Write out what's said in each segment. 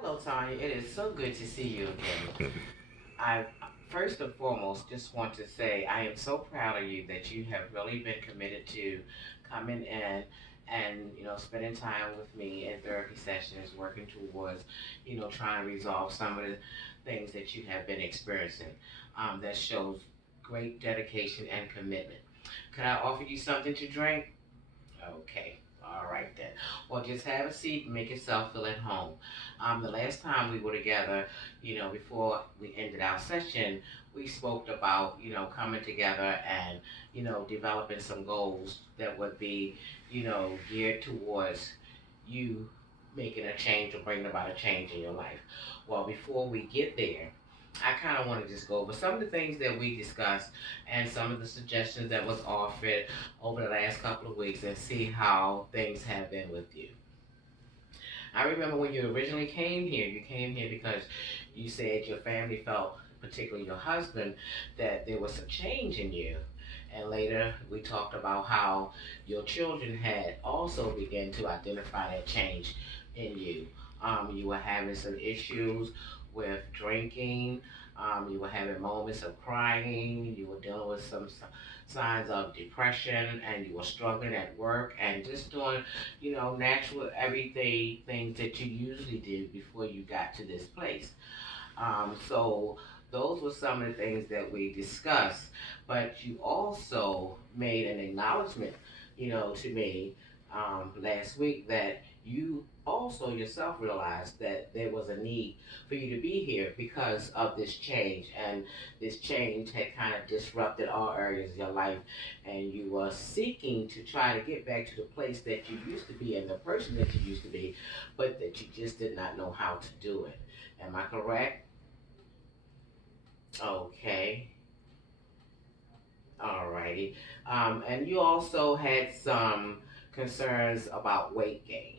Hello, Tanya. It is so good to see you again. I first and foremost just want to say I am so proud of you that you have really been committed to coming in and spending time with me in therapy sessions, working towards trying to resolve some of the things that you have been experiencing. That shows great dedication and commitment. Could I offer you something to drink? Okay. All right then. Well, just have a seat and make yourself feel at home. The last time we were together, before we ended our session, we spoke about, coming together and, developing some goals that would be, geared towards you making a change or bringing about a change in your life. Well, before we get there, I kind of want to just go over some of the things that we discussed and some of the suggestions that was offered over the last couple of weeks and see how things have been with you. I remember when you originally came here, you came here because you said your family felt, particularly your husband, that there was some change in you. And later we talked about how your children had also begun to identify that change in you. You were having some issues with drinking. You were having moments of crying. You were dealing with some signs of depression, and you were struggling at work and just doing natural everyday things that you usually do before you got to this place. So those were some of the things that we discussed. But you also made an acknowledgement, to me last week that you also yourself realized that there was a need for you to be here because of this change, and this change had kind of disrupted all areas of your life, and you were seeking to try to get back to the place that you used to be and the person that you used to be, but that you just did not know how to do it. Am I correct? Okay. Alrighty. And you also had some concerns about weight gain.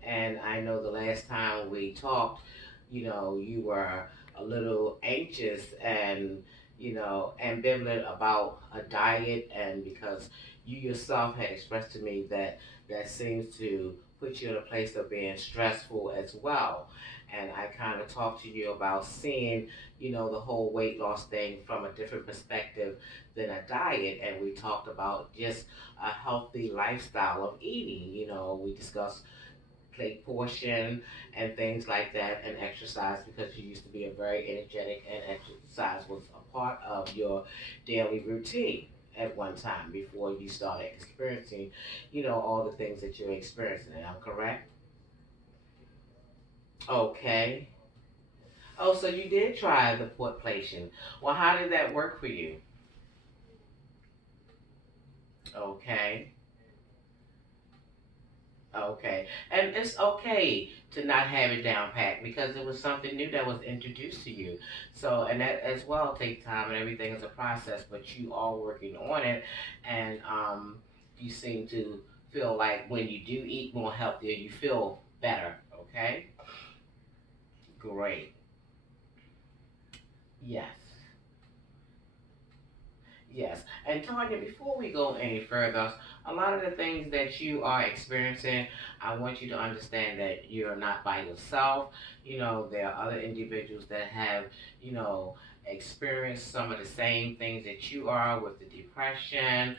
And I know the last time we talked, you were a little anxious and, ambivalent about a diet, and because you yourself had expressed to me that that seems to put you in a place of being stressful as well. And I kind of talked to you about seeing, the whole weight loss thing from a different perspective than a diet. And we talked about just a healthy lifestyle of eating. We discussed plate portion and things like that, and exercise, because you used to be a very energetic, and exercise was a part of your daily routine at one time before you started experiencing, all the things that you're experiencing. And I'm correct? Okay. Oh, so you did try the port plation. Well, how did that work for you? Okay. Okay. And it's okay to not have it down pat because it was something new that was introduced to you. So, and that as well takes time, and everything is a process, but you are working on it, and you seem to feel like when you do eat more healthier, you feel better. Okay? Great. Yes. Yes. And Tanya, before we go any further, a lot of the things that you are experiencing, I want you to understand that you're not by yourself. There are other individuals that have, you know, experienced some of the same things that you are with the depression.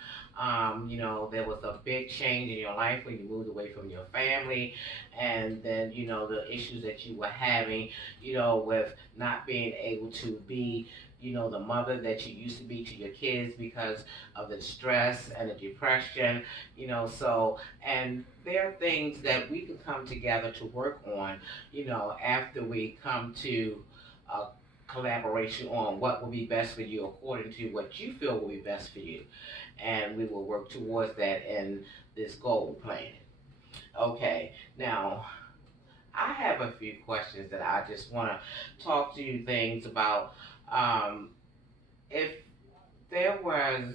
There was a big change in your life when you moved away from your family, and then, the issues that you were having, with not being able to be the mother that you used to be to your kids because of the stress and the depression, so, and there are things that we can come together to work on, after we come to a collaboration on what will be best for you according to what you feel will be best for you. And we will work towards that in this goal plan. Okay, now I have a few questions that I just want to talk to you things about. If there was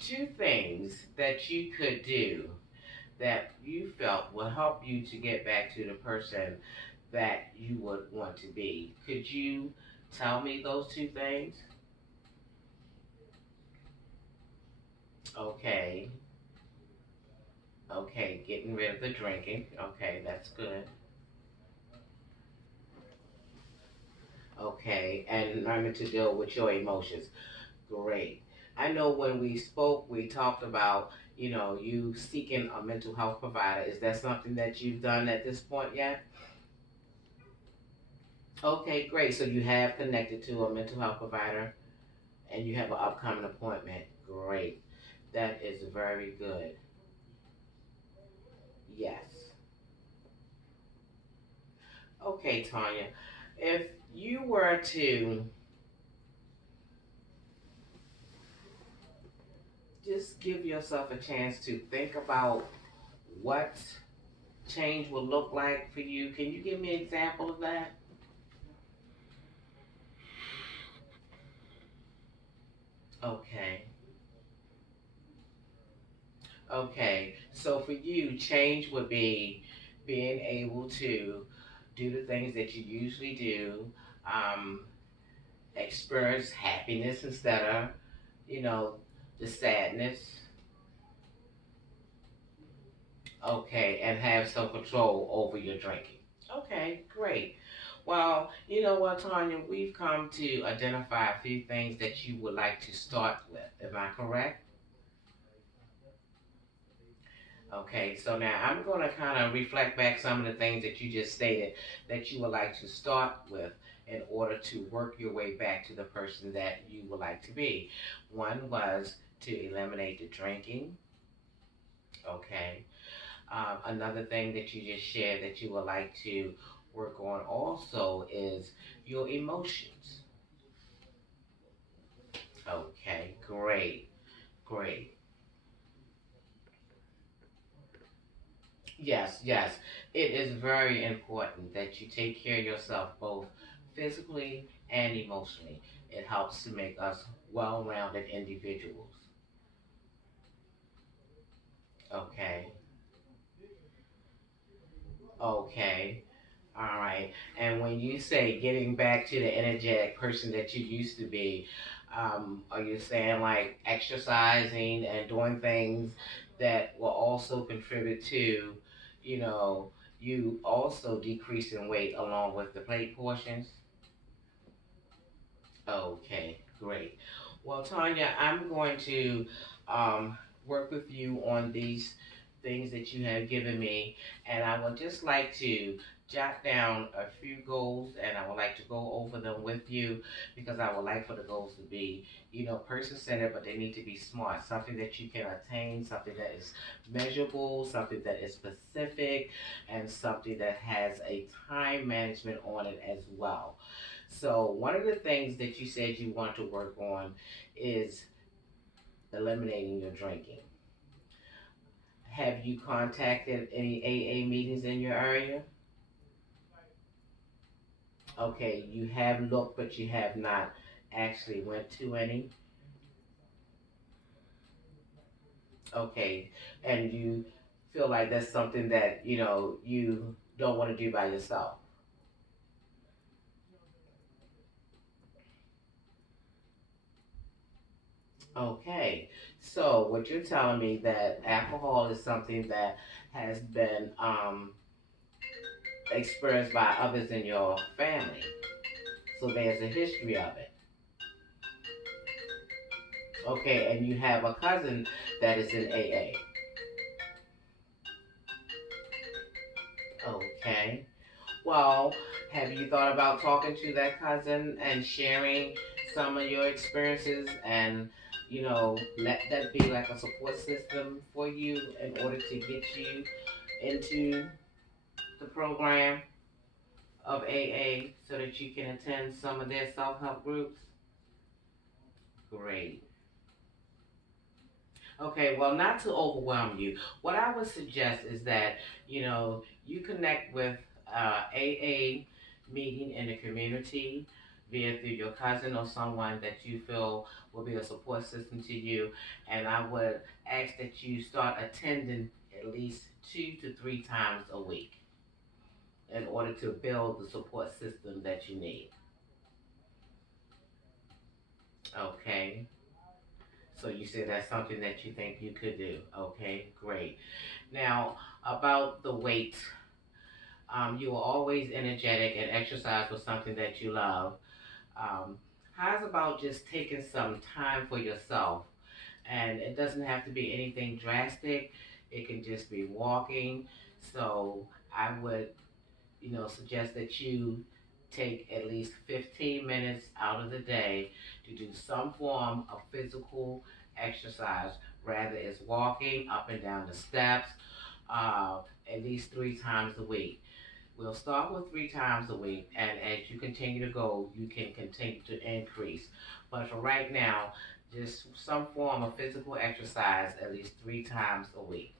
two things that you could do that you felt would help you to get back to the person that you would want to be, could you tell me those two things? Okay, okay, getting rid of the drinking. Okay, that's good. Okay, and learning to deal with your emotions. Great. I know when we spoke, we talked about, you seeking a mental health provider. Is that something that you've done at this point yet? Okay, great. So you have connected to a mental health provider and you have an upcoming appointment. Great. That is very good. Yes. Okay, Tanya. If you were to just give yourself a chance to think about what change will look like for you, can you give me an example of that? Okay. Okay. So for you, change would be being able to do the things that you usually do, um, experience happiness instead of, you know, the sadness. Okay, and have some control over your drinking. Okay, great. Well, you know what, Tanya, we've come to identify a few things that you would like to start with. Am I correct? Okay, so now I'm going to kind of reflect back some of the things that you just stated that you would like to start with in order to work your way back to the person that you would like to be. One was to eliminate the drinking. Okay. Another thing that you just shared that you would like to work on also is your emotions. Okay, great, great. Yes, yes. It is very important that you take care of yourself both physically and emotionally. It helps to make us well rounded individuals. Okay, okay. All right. And when you say getting back to the energetic person that you used to be, are you saying like exercising and doing things that will also contribute to, you know, you also decreasing weight along with the plate portions? Okay, great. Well, Tanya, I'm going to work with you on these things that you have given me, and I would just like to jot down a few goals, and I would like to go over them with you because I would like for the goals to be, person centered, but they need to be smart, something that you can attain, something that is measurable, something that is specific, and something that has a time management on it as well. So one of the things that you said you want to work on is eliminating your drinking. Have you contacted any AA meetings in your area? Okay, you have looked, but you have not actually went to any. Okay, and you feel like that's something that you don't want to do by yourself. Okay, so what you're telling me that alcohol is something that has been experienced by others in your family. So there's a history of it. Okay, and you have a cousin that is in AA. Okay. Well, have you thought about talking to that cousin and sharing some of your experiences and, let that be like a support system for you in order to get you into the program of AA so that you can attend some of their self help groups? Great. Okay, well, not to overwhelm you, what I would suggest is that, you connect with AA meeting in the community via through your cousin or someone that you feel will be a support system to you. And I would ask that you start attending at least 2 to 3 times a week in order to build the support system that you need. Okay. So you said that's something that you think you could do. Okay, great. Now, about the weight, You are always energetic, and exercise was something that you love. Um, how's about just taking some time for yourself? And it doesn't have to be anything drastic. It can just be walking. So I would, suggest that you take at least 15 minutes out of the day to do some form of physical exercise, rather it's walking up and down the steps, uh, at least 3 times a week. We'll start with 3 times a week, and as you continue to go, you can continue to increase. But for right now, just some form of physical exercise at least 3 times a week.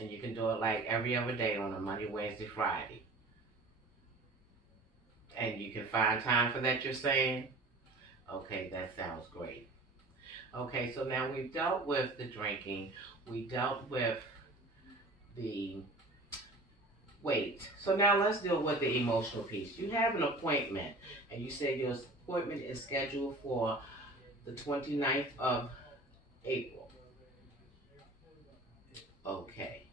And you can do it like every other day on a Monday, Wednesday, Friday. And you can find time for that, you're saying? Okay, that sounds great. Okay, so now we've dealt with the drinking, we dealt with the weight. So now let's deal with the emotional piece. You have an appointment, and you said your appointment is scheduled for the 29th of April. Okay,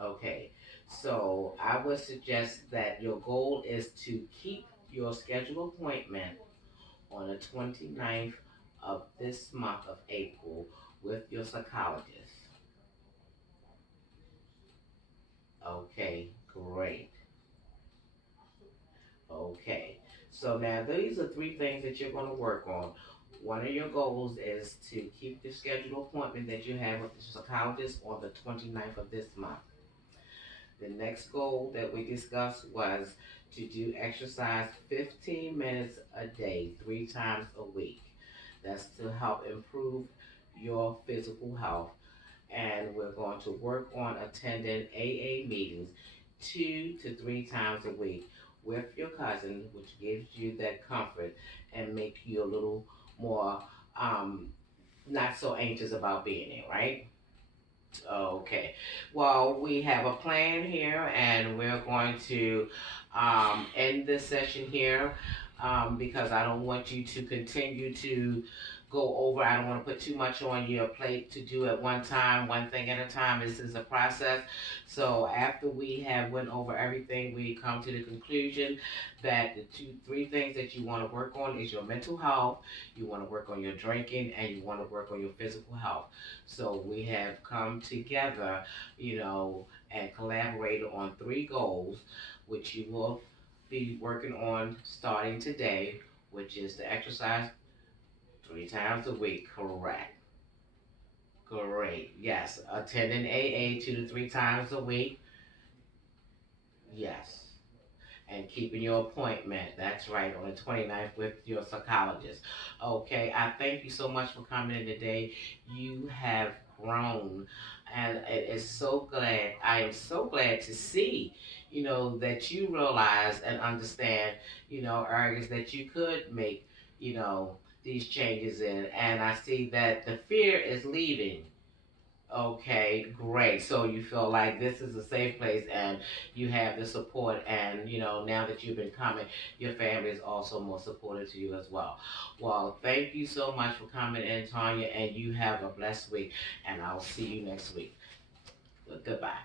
okay. So I would suggest that your goal is to keep your scheduled appointment on the 29th of this month of April with your psychologist. Okay, great. Okay. So now these are 3 things that you're going to work on. One of your goals is to keep the scheduled appointment that you have with the psychologist on the 29th of this month. The next goal that we discussed was to do exercise 15 minutes a day, 3 times a week. That's to help improve your physical health. And we're going to work on attending AA meetings 2 to 3 times a week with your cousin, which gives you that comfort and make you a little more not so anxious about being there, right? Okay. Well, we have a plan here, and we're going to end this session here because I don't want you to continue to go over. I don't want to put too much on your plate to do at one time, one thing at a time. This is a process. So after we have went over everything, we come to the conclusion that the 3 things that you want to work on is your mental health, you want to work on your drinking, and you want to work on your physical health. So we have come together, and collaborated on 3 goals, which you will be working on starting today, which is to exercise 3 times a week. Correct. Great. Yes. Attending AA 2 to 3 times a week. Yes. And keeping your appointment. That's right, on the 29th with your psychologist. Okay, I thank you so much for coming in today. You have grown, and it is so glad. I am so glad to see, that you realize and understand, areas that you could make, these changes in. And I see that the fear is leaving. Okay, great. So you feel like this is a safe place and you have the support, and now that you've been coming, your family is also more supportive to you as well. Well, thank you so much for coming in, Tanya, and you have a blessed week, and I'll see you next week. Goodbye.